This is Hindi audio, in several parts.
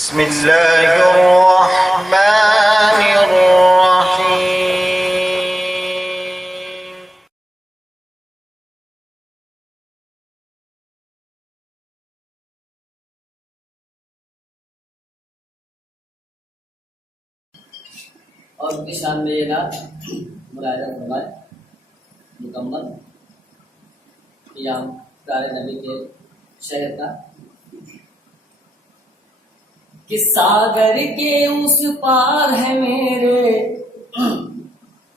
बिस्मिल्लाहिर्रहमानिर्रहीम। और उनकी शान में ये नात मुलाहिजा फरमाए मुकम्मल क़ियाम प्यारे नबी के शहर का कि सागर के उस पार है मेरे,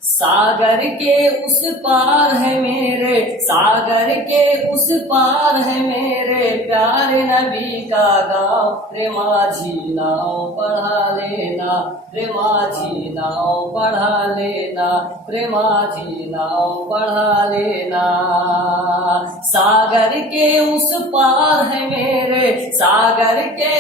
सागर के उस पार है मेरे, सागर के उस पार है मेरे प्यारे नबी का गाँव। रे माझी नाव पढ़ा लेना, रे माझी नाव पढ़ा लेना, रे माझी नाव पढ़ा लेना। सागर के उस पार है मेरे, सागर के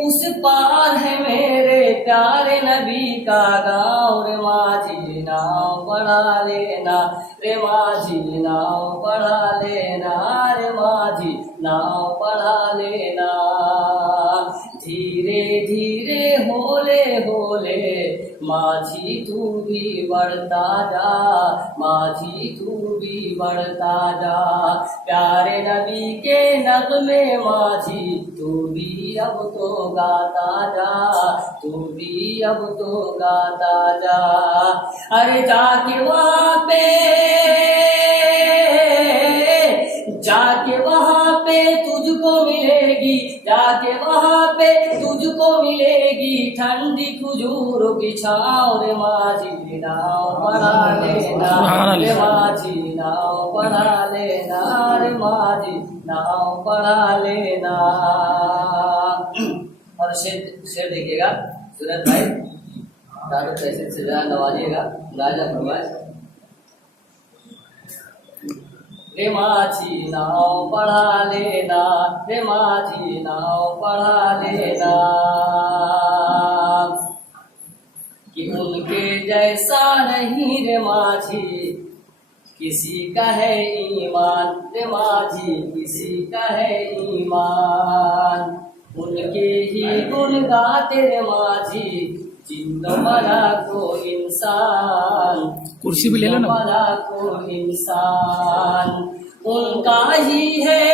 उस पार है मेरे प्यारे नबी का गाँव। रे माझी नाव पढ़ा लेना, रे माझी नाव पढ़ा लेना, रे माझी नाव पढ़ा लेना। धीरे धीरे होले होले माझी तू भी बढ़ता जा, माझी तू भी बढ़ता जा। प्यारे नबी के नगमे माझी तू भी अब तो गाता जा, तू भी अब तो गाता जा। अरे जाके वहाँ पे, जाके वहाँ पे तुझको मिलेगी, जाके वहाँ पे तुझको मिलेगी ठंडी खजूरों की छाँव। रे माझी नाव पढ़ा लेना, रे माझी नाव पढ़ा लेना, रे माझी नाव पढ़ा लेना। और शेर देखिएगा सूरज भाई दारू पैसे से जरा नवाजिएगा, राजा फरमाए। रे माझी नाव पढ़ा लेना, रे माझी नाव पढ़ा लेना। कि उनके जैसा नहीं रे माझी किसी का है ईमान, रे माझी किसी का है ईमान। उनके ही गुण गाते रे माझी जिंदो मरा को इंसान, कुर्सी भी ले लो ना। मरा को इंसान उनका ही है,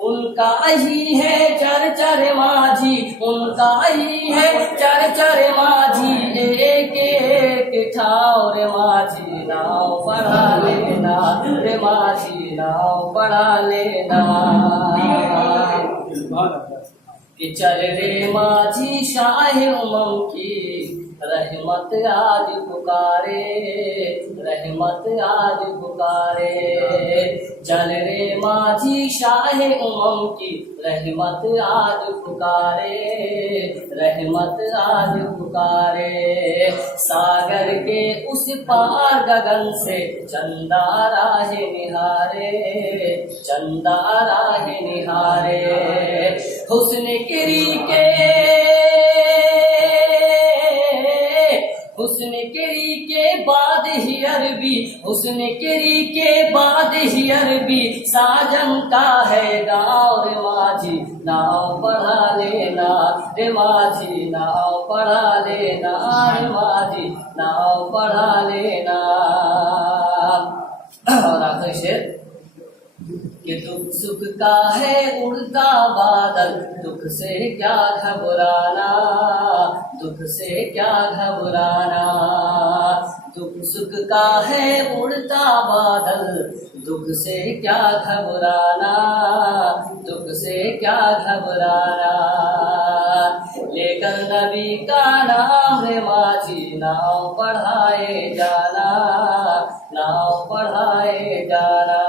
उनका ही है चर माझी, उनका ही है चर माझी। एक एक ठाव रे माझी नाव पढ़ा लेना, रे माझी नाव पढ़ा लेना। कि चल रे माझी शाह उमम की रहमत आज पुकारे, रहमत आज पुकारे। चल रे माझी शाह उमम की रहमत आज पुकारे, रहमत आज पुकारे। सागर के उस पार गगन से चंदा राह निहारे, चंदा राह निहारे। हुस्न किरी के, हुस्न किरी के बाद ही अरबी, हुस्न किरी के बाद ही अरबी साजन का है गाँव। रे माझी नाव पढ़ा लेना, रे माझी नाव पढ़ा लेना, रे माझी नाव पढ़ा लेना। और आखिरी शेर कि दुख सुख का है उड़ता बादल, दुख से क्या घबराना, दुख से क्या घबराना। दुख सुख का है उड़ता बादल, दुख से क्या घबराना, दुख से क्या घबराना। लेकर नबी का नाम रे माझी नाव पढ़ाए जाना, नाव पढ़ाए जाना।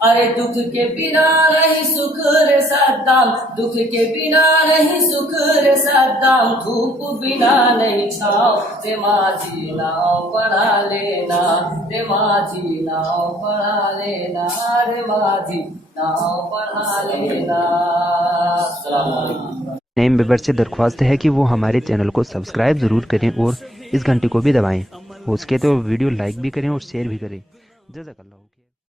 अरे दुख के बिना नहीं सुख रे सद्दाम, दुख के बिना नहीं सुख रे सद्दाम। धूप बिना नहीं छाँव, रे माझी नाव पढ़ा लेना, रे माझी नाव पढ़ा लेना, रे माझी नाव पढ़ा लेना। नए मेंबर से दरख्वास्त है कि वो हमारे चैनल को सब्सक्राइब ज़रूर करें और इस घंटे को भी दबाएं। हो सके तो वीडियो लाइक भी करें और शेयर भी करें। जज़ाकल्लाह।